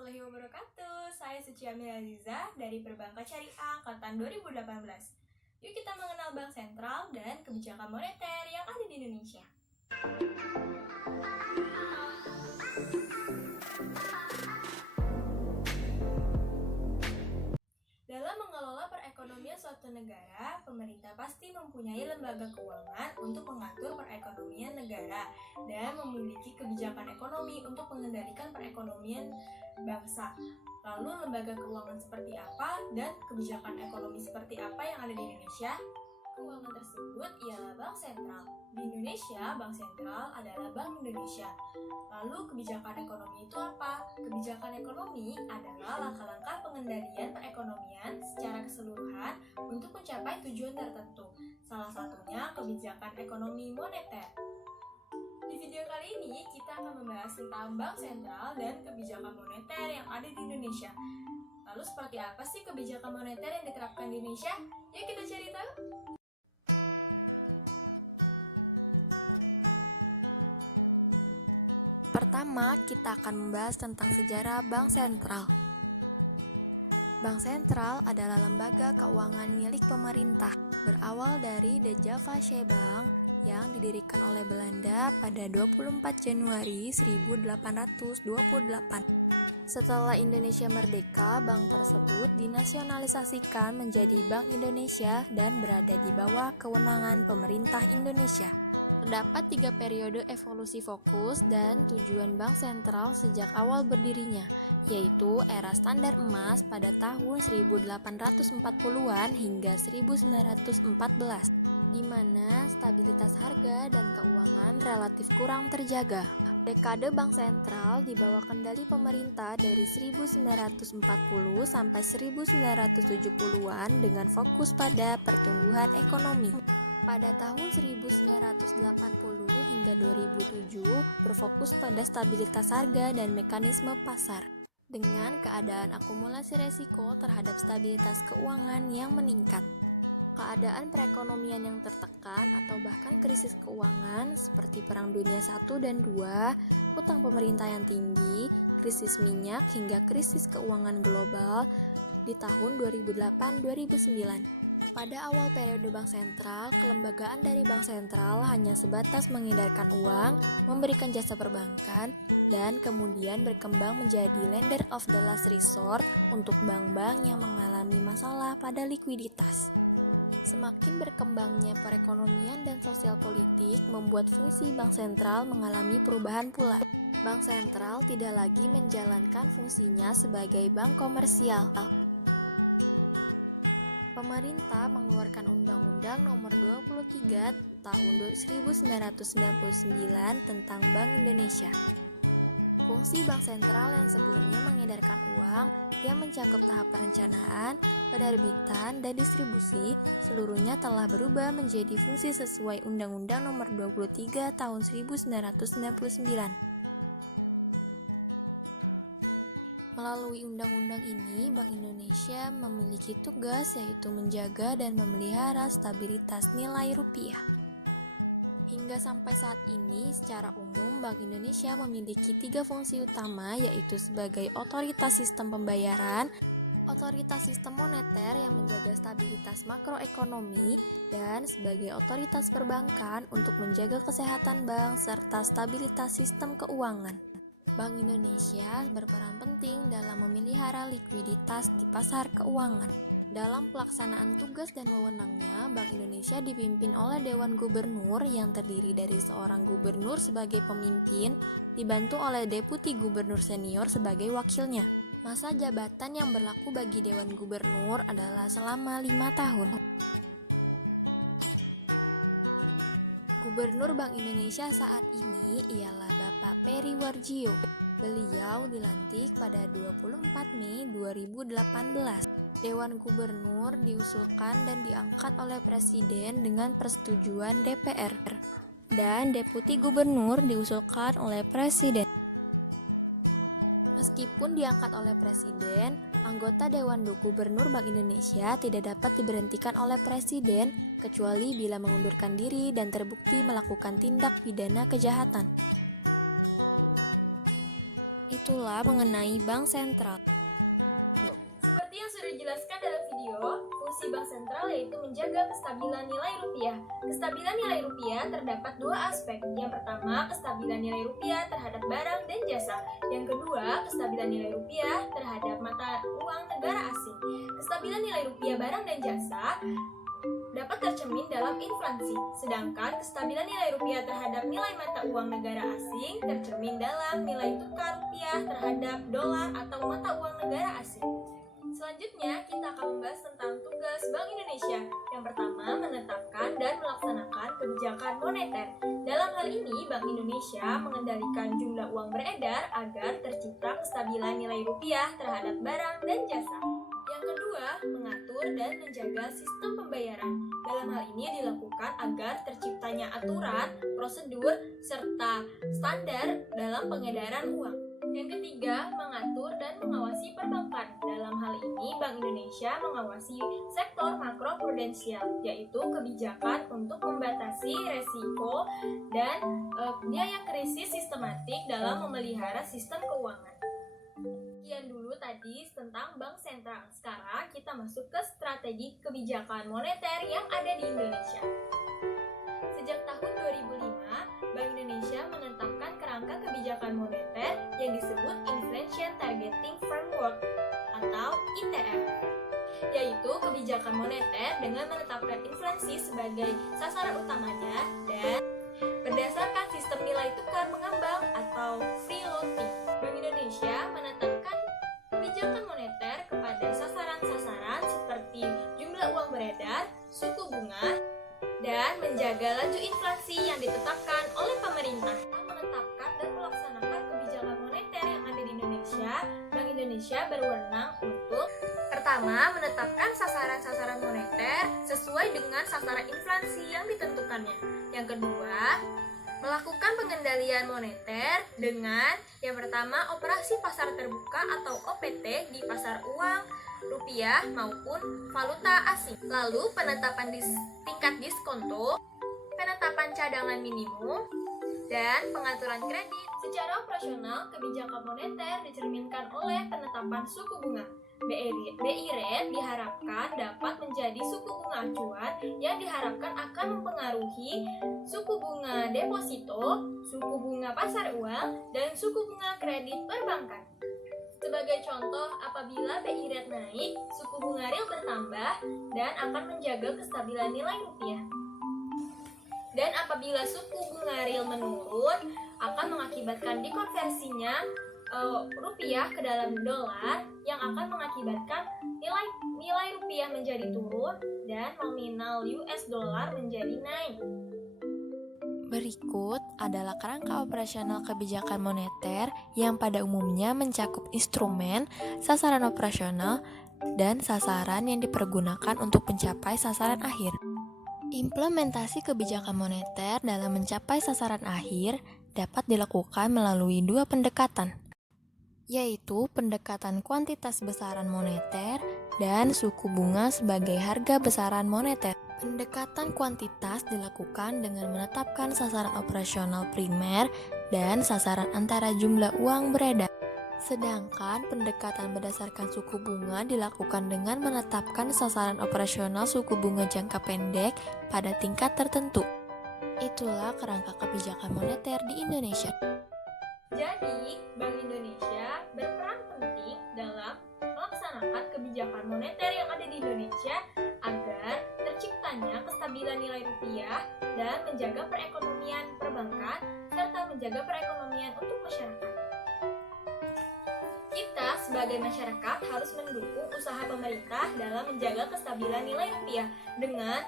warahmatullahi wabarakatuh. Saya Suci Amira Aziza dari Perbankan Syariah Angkatan 2018. Yuk kita mengenal Bank Sentral dan kebijakan moneter yang ada di Indonesia. Dalam mengelola perekonomian suatu negara, pemerintah pasti mempunyai lembaga keuangan untuk mengatur perekonomian negara dan memiliki kebijakan ekonomi untuk mengendalikan perekonomian bangsa. Lalu lembaga keuangan seperti apa dan kebijakan ekonomi seperti apa yang ada di Indonesia? Keuangan tersebut ialah Bank Sentral. Di Indonesia, Bank Sentral adalah Bank Indonesia. Lalu kebijakan ekonomi itu apa? Kebijakan ekonomi adalah langkah-langkah pengendalian perekonomian secara keseluruhan untuk mencapai tujuan tertentu. Salah satunya kebijakan ekonomi moneter. Di video kali ini kita akan membahas tentang Bank Sentral dan kebijakan moneter yang ada di Indonesia. Lalu seperti apa sih kebijakan moneter yang diterapkan di Indonesia? Yuk kita cari tahu. Pertama, kita akan membahas tentang sejarah Bank Sentral. Bank Sentral adalah lembaga keuangan milik pemerintah, berawal dari De Javasche Bank yang didirikan oleh Belanda pada 24 Januari 1828. Setelah Indonesia merdeka, bank tersebut dinasionalisasikan menjadi Bank Indonesia dan berada di bawah kewenangan pemerintah Indonesia. Terdapat 3 periode evolusi fokus dan tujuan Bank Sentral sejak awal berdirinya, yaitu era standar emas pada tahun 1840-an hingga 1914, di mana stabilitas harga dan keuangan relatif kurang terjaga. Dekade Bank Sentral di bawah kendali pemerintah dari 1940 sampai 1970-an dengan fokus pada pertumbuhan ekonomi. Pada tahun 1980 hingga 2007 berfokus pada stabilitas harga dan mekanisme pasar. Dengan keadaan akumulasi resiko terhadap stabilitas keuangan yang meningkat. Keadaan perekonomian yang tertekan atau bahkan krisis keuangan seperti Perang Dunia I dan II, hutang pemerintah yang tinggi, krisis minyak hingga krisis keuangan global di tahun 2008-2009. Pada awal periode Bank Sentral, kelembagaan dari Bank Sentral hanya sebatas mengedarkan uang, memberikan jasa perbankan, dan kemudian berkembang menjadi lender of the last resort untuk bank-bank yang mengalami masalah pada likuiditas. Semakin berkembangnya perekonomian dan sosial politik membuat fungsi Bank Sentral mengalami perubahan pula. Bank Sentral tidak lagi menjalankan fungsinya sebagai bank komersial. Pemerintah mengeluarkan Undang-Undang Nomor 23 Tahun 1999 tentang Bank Indonesia. Fungsi Bank Sentral yang sebelumnya mengedarkan uang yang mencakup tahap perencanaan, penerbitan, dan distribusi, seluruhnya telah berubah menjadi fungsi sesuai Undang-Undang Nomor 23 Tahun 1999. Melalui undang-undang ini, Bank Indonesia memiliki tugas yaitu menjaga dan memelihara stabilitas nilai rupiah. Hingga sampai saat ini, secara umum Bank Indonesia memiliki 3 fungsi utama, yaitu sebagai otoritas sistem pembayaran, otoritas sistem moneter yang menjaga stabilitas makroekonomi, dan sebagai otoritas perbankan untuk menjaga kesehatan bank serta stabilitas sistem keuangan. Bank Indonesia berperan penting dalam memelihara likuiditas di pasar keuangan. Dalam pelaksanaan tugas dan wewenangnya, Bank Indonesia dipimpin oleh Dewan Gubernur yang terdiri dari seorang gubernur sebagai pemimpin, dibantu oleh Deputi Gubernur Senior sebagai wakilnya. Masa jabatan yang berlaku bagi Dewan Gubernur adalah selama 5 tahun. Gubernur Bank Indonesia saat ini ialah Bapak Peri Warjio. Beliau dilantik pada 24 Mei 2018. Dewan Gubernur diusulkan dan diangkat oleh Presiden dengan persetujuan DPR. Dan Deputi Gubernur diusulkan oleh Presiden. Meskipun diangkat oleh Presiden, anggota Dewan Gubernur Bank Indonesia tidak dapat diberhentikan oleh Presiden kecuali bila mengundurkan diri dan terbukti melakukan tindak pidana kejahatan. Itulah mengenai bank sentral. Seperti yang sudah dijelaskan dalam video, fungsi bank sentral yaitu menjaga kestabilan nilai rupiah. Kestabilan nilai rupiah terdapat dua aspek. Yang pertama, kestabilan nilai rupiah terhadap barang dan jasa. Yang kedua, kestabilan nilai rupiah terhadap mata uang negara asing. Kestabilan nilai rupiah barang dan jasa dapat tercermin dalam inflasi, sedangkan kestabilan nilai rupiah terhadap nilai mata uang negara asing tercermin dalam nilai tukar rupiah terhadap dolar atau mata uang negara asing. Selanjutnya, kita akan membahas tentang tugas Bank Indonesia. Yang pertama, menetapkan dan melaksanakan kebijakan moneter. Dalam hal ini, Bank Indonesia mengendalikan jumlah uang beredar agar tercipta kestabilan nilai rupiah terhadap barang dan jasa. Yang kedua, mengatur dan menjaga sistem pembayaran. Dalam hal ini dilakukan agar terciptanya aturan, prosedur, serta standar dalam pengedaran uang. Yang ketiga, mengatur dan mengawasi perbankan. Dalam hal ini, Bank Indonesia mengawasi sektor makroprudensial, yaitu kebijakan untuk membatasi resiko dan biaya krisis sistematik dalam memelihara sistem keuangan. Sekian dulu tadi tentang bank sentral. Sekarang kita masuk ke strategi kebijakan moneter yang ada di Indonesia. Sejak tahun 2005, Bank Indonesia menetapkan kerangka kebijakan moneter yang disebut Inflation Targeting Framework atau ITF, yaitu kebijakan moneter dengan menetapkan inflasi sebagai sasaran utamanya dan berdasarkan sistem nilai tukar mengambang atau free floating. Bank Indonesia menetapkan kebijakan moneter kepada sasaran-sasaran seperti jumlah uang beredar, suku bunga, dan menjaga laju inflasi yang ditetapkan oleh pemerintah. Menetapkan dan melaksanakan kebijakan moneter yang ada di Indonesia, Bank Indonesia berwenang untuk pertama, menetapkan sasaran-sasaran moneter sesuai dengan sasaran inflasi yang ditentukannya. Yang kedua, melakukan pengendalian moneter dengan yang pertama, operasi pasar terbuka atau OPT di pasar uang rupiah maupun valuta asing. Lalu penetapan tingkat diskonto, penetapan cadangan minimum, dan pengaturan kredit. Secara operasional, kebijakan moneter dicerminkan oleh penetapan suku bunga. BI rate diharapkan dapat menjadi suku bunga acuan yang diharapkan akan mempengaruhi suku bunga deposito, suku bunga pasar uang, dan suku bunga kredit perbankan. Sebagai contoh, apabila BI rate naik, suku bunga real bertambah dan akan menjaga kestabilan nilai rupiah. Dan apabila suku bunga real menurun, akan mengakibatkan dikonversinya rupiah ke dalam dolar yang akan mengakibatkan nilai rupiah menjadi turun dan nominal US dollar menjadi naik. Berikut adalah kerangka operasional kebijakan moneter yang pada umumnya mencakup instrumen, sasaran operasional, dan sasaran yang dipergunakan untuk mencapai sasaran akhir. Implementasi kebijakan moneter dalam mencapai sasaran akhir dapat dilakukan melalui dua pendekatan, yaitu pendekatan kuantitas besaran moneter dan suku bunga sebagai harga besaran moneter. Pendekatan kuantitas dilakukan dengan menetapkan sasaran operasional primer dan sasaran antara jumlah uang beredar. Sedangkan pendekatan berdasarkan suku bunga dilakukan dengan menetapkan sasaran operasional suku bunga jangka pendek pada tingkat tertentu. Itulah kerangka kebijakan moneter di Indonesia. Jadi, Bank Indonesia berperan penting dalam melaksanakan kebijakan moneter yang ada di Indonesia agar terciptanya kestabilan nilai rupiah dan menjaga perekonomian perbankan serta menjaga perekonomian untuk masyarakat. Kita sebagai masyarakat harus mendukung usaha pemerintah dalam menjaga kestabilan nilai rupiah dengan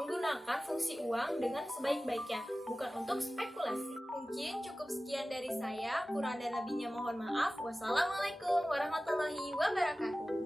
menggunakan fungsi uang dengan sebaik-baiknya, bukan untuk spekulasi. Mungkin cukup sekian dari saya, kurang dan lebihnya mohon maaf. Wassalamualaikum warahmatullahi wabarakatuh.